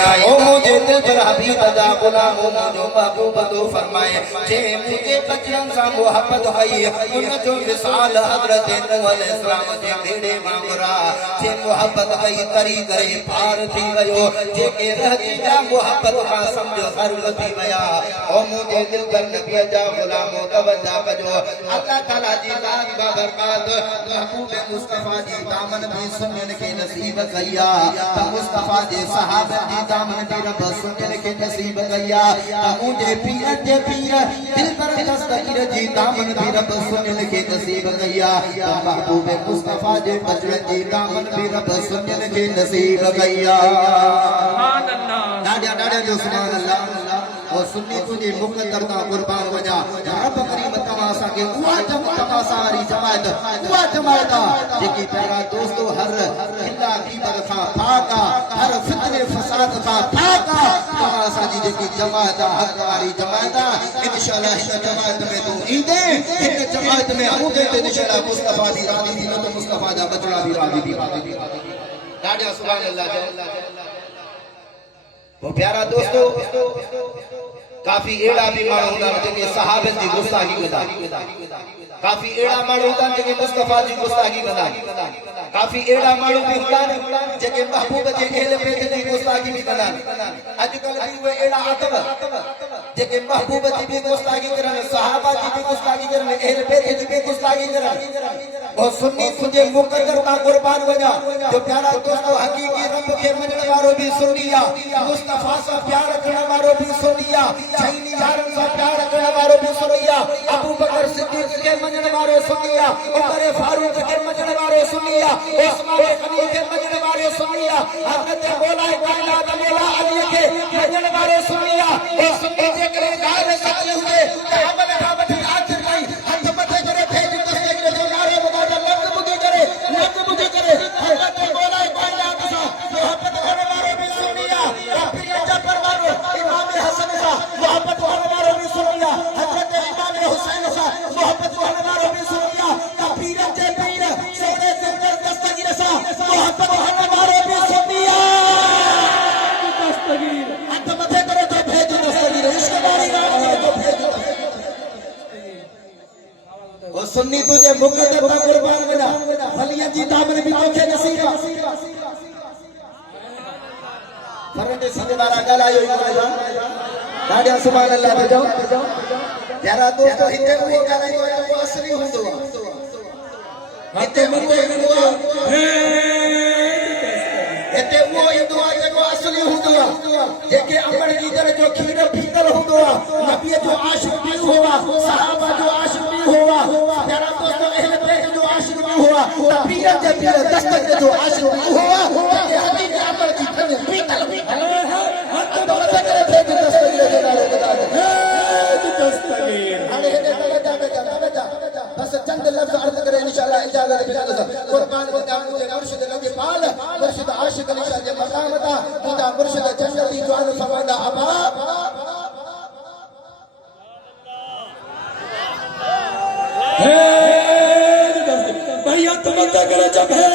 ओ मुझे दिल पर हबीब दा गुलाम मुझो महबूब तो फरमाए जे मुझे बचन सा मोहब्बत हई उन जो मिसाल हजरत नूह अलैहिस्सलाम जे भेड़े वांगुरा जे मोहब्बत कई करी करे पार थी वयो जे के रहती जा मोहब्बत का समझो सर्व थी वया ओ मुझे दिल पर नबी जा गुलाम तवज्जो कजो अल्लाह ताला जी जात बरकत महबूब मुस्तफा जी दामन भी सुनने के नसीब कया मुस्तफा जे सहाबा जी दामन भी रब सुनने के नसीब कया मुझे पीर दिल पर दस्तगीर जी दामन भी रब सुनने के नसीब कया महबूब मुस्तफा जे बचन जी दामन भी रब सुनने के नसीब कया सुभान अल्लाह डाडा जो सुभान अल्लाह और सुन्नी तुझे मुकद्दर ता कुर्बान वजा रब करीम तमाशा के उआ तमाशारी जमात जेकी प्यारा दोस्तों हर हिला कीमत का पाका हर फितने फसाद का पाका तमाशा जी जेकी जमात हक वाली जमात इंशाल्लाह इस जमात में तू ईंदे इन जमात में आऊंगे तो इंशाल्लाह मुस्तफा दी राजी दी तो मुस्तफा दा बचड़ा दी राजी दी डाडा सुभान अल्लाह वो प्यारा दोस्तों काफी एड़ा भी माण्हू हूंदा जेके सहाबन जी गुस्ताखी कंदा काफी एड़ा माण्हू हूंदा जेके मुस्तफा जी गुस्ताखी कंदा काफी एड़ा माण्हू भी हूंदा जेके महबूब जे अहल बैत जी गुस्ताखी भी कंदा अॼुकल्ह भी उहे एड़ा अथव जेके महबूब जी भी गुस्ताखी करन सहाबा जी भी गुस्ताखी करन अहल बैत जी भी गुस्ताखी करन और सुन्नी तुझे मुकद्दर का कुर्बान वजा जो प्यारा दोस्तों हकीकी रब के मनण वारो भी सुनिया मुस्तफा सा प्यार करने वारो भी सुनिया छैनी यारन सा प्यार करने वारो भी सुनिया अबू बकर सिद्दीक के मनण वारो सुनिया उमर फारूक के मनण वारो सुनिया उस्मान गनी के मनण वारो सुनिया हजरत मौला कायनात मौला अली के मनण वारो सुनिया और सुन्नी जे करे गाल सच हुए अमल का वठी आखिर ताईं हथ मथे करे भेज दस्तगीर जो नारे बता लग बुझी करे हजरत मौला कायनात सा मोहब्बत करने वारो भी सुनिया प्रिय जबर वारो इमाम हसन सा मोहब्बत करने वारो भी सुनिया हजरत इमाम हुसैन सा मोहब्बत करने वारो भी सुनिया पीर जे पीर सोने जिंदर दस्तगीर सा मोहब्बत करने वारो भी सुनिया दस्तगीर हाथ मथे करे तो भेज दस्तगीर इश्क वाली रात करे तो भेज ओ सुन्नी तुझे मुकद्दर का कुर्बान वजा फलिया जी दामन भी तोखे नसीब फरंदे सीधे वाला गलायो इकरा डाडा सुभान अल्लाह बजाओ प्यारा दोस्तों हिते वो गलायो वो असली हुंदो हिते मते हुंदो हिते वो इंदो जेको असली हुंदो जेके अमर जी दर जो खीर पीतल हुंदो नबी जो आशिक भी हुआ सहाबा जो आशिक भी हुआ प्यारा दोस्तों अहले बैत जो आशिक भी हुआ पीर जे पीर दस्तक जो आशिक भी हुआ जेके हकीकी अमर जी खने पीतल हाथ मथे करे भेज दस्तगीर जे नारे बता दे दस्तगीर अरे हे बस चंद लफ्ज अर्ज करे इंशाल्लाह इजाजत बिजाजत कुर्बान बता मुझे मुर्शिद लगे पाल मुर्शिद आशिक निशा जे मकाम ता मुदा मुर्शिद जन्नती जवान फरमांदा अबा हे भैया तुम तो करे जब है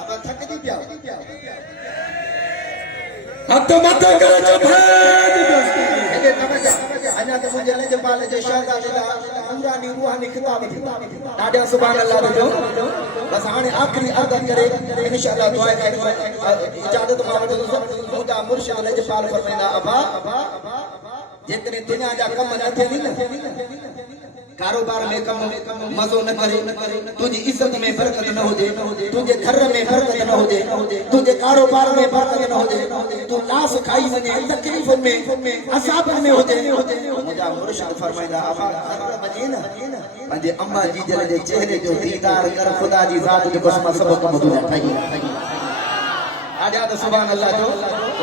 अब थक दी पिया अब तो मत करे जब है हे तमजा अन्या तो मुझे ले जबाल जे शहजादे दा नूरानी रूहानी खिताब डाडा सुभान अल्लाह जो बस हाने आखिरी अर्ज करे इंशाल्लाह दुआ इजाजत मावट मुदा मुर्शिद ले जबाल फरमाइंदा अबा जेकरे दुनिया जा कम न थे न कारोबार में कम मजो न करे तुझी इज्जत में बरकत न हो जे तुझे घर में बरकत न हो जे तुझे कारोबार में बरकत न हो जे तू लाश खाई वने तकलीफ में असाब में हो जे मुझा मुर्शिद फरमाइंदा अबा घर वने न पंजे अम्मा जी जल जे चेहरे जो दीदार कर खुदा जी जात जो कसम सब कम तुझे ठाई आजा तो सुभान अल्लाह जो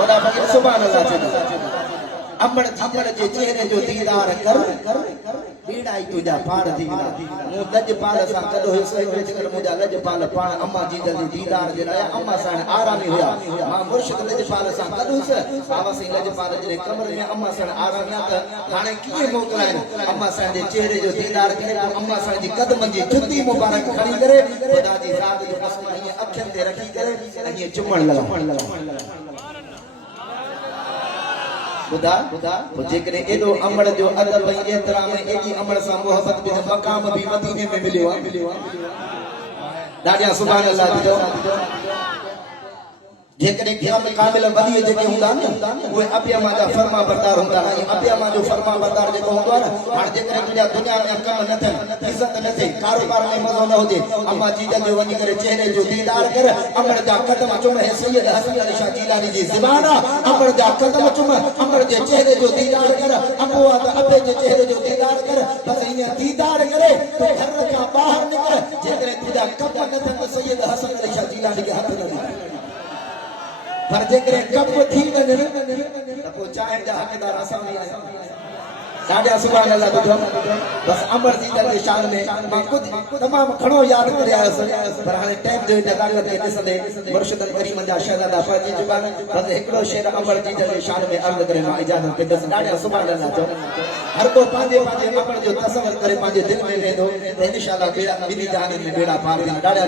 ओदा फकीर सुभान अल्लाह जो अमर जे चेहरे जो दीदार कर बीड़ाई तुझा पार थी मु लजपाल सा कदो हिस्से विच कर मुझा लजपाल पान अम्मा जी जल्दी दीदार जे लाया अम्मा सान आरामी हुआ मां मुर्शिद लजपाल सा कदो से बाबा सिंह लजपाल जे कमरे में अम्मा सान आरामी त हाने किए मोकलाइन अम्मा सान जे चेहरे जो दीदार करे अम्मा सान जी कदम जी जुती मुबारक खड़ी करे खुदा जी जात जो कसम ये अखियन ते रखी करे ये चुमण लगा बुधा तो जेकरे एडो अमर जो अदब ऐं एहतराम एडी अमर सा मोहब्बत बि मकाम भी मदीने में मिलियो ॾाढा सुभान अल्लाह जो जेकरे क़याम कामिल वली जेके हुंदा न उहे अबिया मां जा फरमा बरदार हुंदा ऐं अबिया मां जो फरमा बरदार जेको हुंदो आहे न हाणे जेकरे तुंहिंजा दुनिया में कम न थियनि इज़त न थिए कारोबार में मज़ो न हुजे अम्मा जीजा जो वञी करे चेहरे जो दीदार कर अमर जा कदम चुम हे सैयद हसन अली शाह जीलानी जी ज़बान अमर जा कदम चुम अमर जे चेहरे जो दीदार कर अबो त अबे जे चेहरे जो दीदार कर बस इन दीदार करे तो घर का बाहर निकल जेकरे तुंहिंजा कम न थियनि सैयद हसन अली शाह जीलानी के हथ न पर जेकरे कप थी वञे त पोइ चांहि जा हक़दार असां बि आहियूं ॾाढा सुभाणे अल्लाह तुंहिंजो बसि अमर जी जे शान में मां कुझु तमामु घणो यादि करे आयुसि पर हाणे टाइम जो नज़ाकत खे ॾिसंदे मुर्शिद करीम जा शहज़ादा फर्जी जुबान बसि हिकिड़ो शेर अमर जी जे शान में अर्ज़ करे मां इजाज़त कंदुसि ॾाढा सुभाणे अल्लाह जो हर को पंहिंजे अमर जो तसवर करे पंहिंजे दिलि में वेंदो त इंशाअल्लाह ॿिन्ही जहाननि में बेड़ा पार थींदा ॾाढा